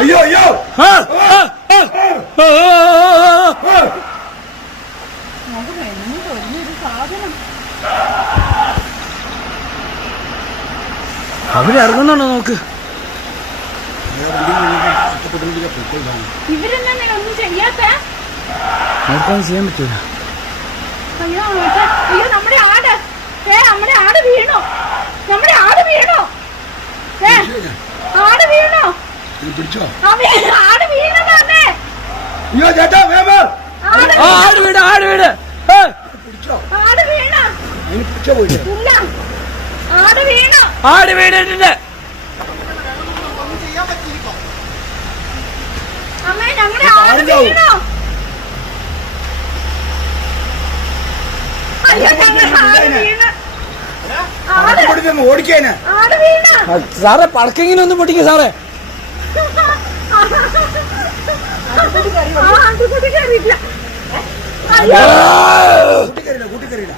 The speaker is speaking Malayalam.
അയ്യോ അയ്യോ അവര് ഇറങ്ങുന്നുണ്ടോ നോക്ക്. ഇവരെന്താ ചെയ്യാത്ത നോക്കാൻ ചെയ്യാൻ പറ്റൂല. അയ്യോ അയ്യോ നമ്മുടെ ആട് നമ്മുടെ ആട് വീണോ, നമ്മുടെ ആട് വീണോ, ആട് വീണോ, പിടിച്ചോ ആട് വീണതന്നെ. അയ്യോ ചേട്ടാ ആട് വീട് ആട് വീട് പിടിച്ചോ ആട് വീണ പിടിച്ചോ പോയില്ലേ ഇല്ല ആട് വീണ ആട് വീണിട്ടുണ്ട്. അമ്മേ ഞങ്ങളുടെ ആട് വീണോ. അയ്യോ ഞങ്ങളുടെ ആട് വീണ ഓടിക്കാനാ ആട് വീണ. സാറേ പടക്കെങ്കിലും പൊട്ടിക്ക സാറേ. കൂട്ടി കയറിയില്ല. കൂട്ടിക്കറിയില്ല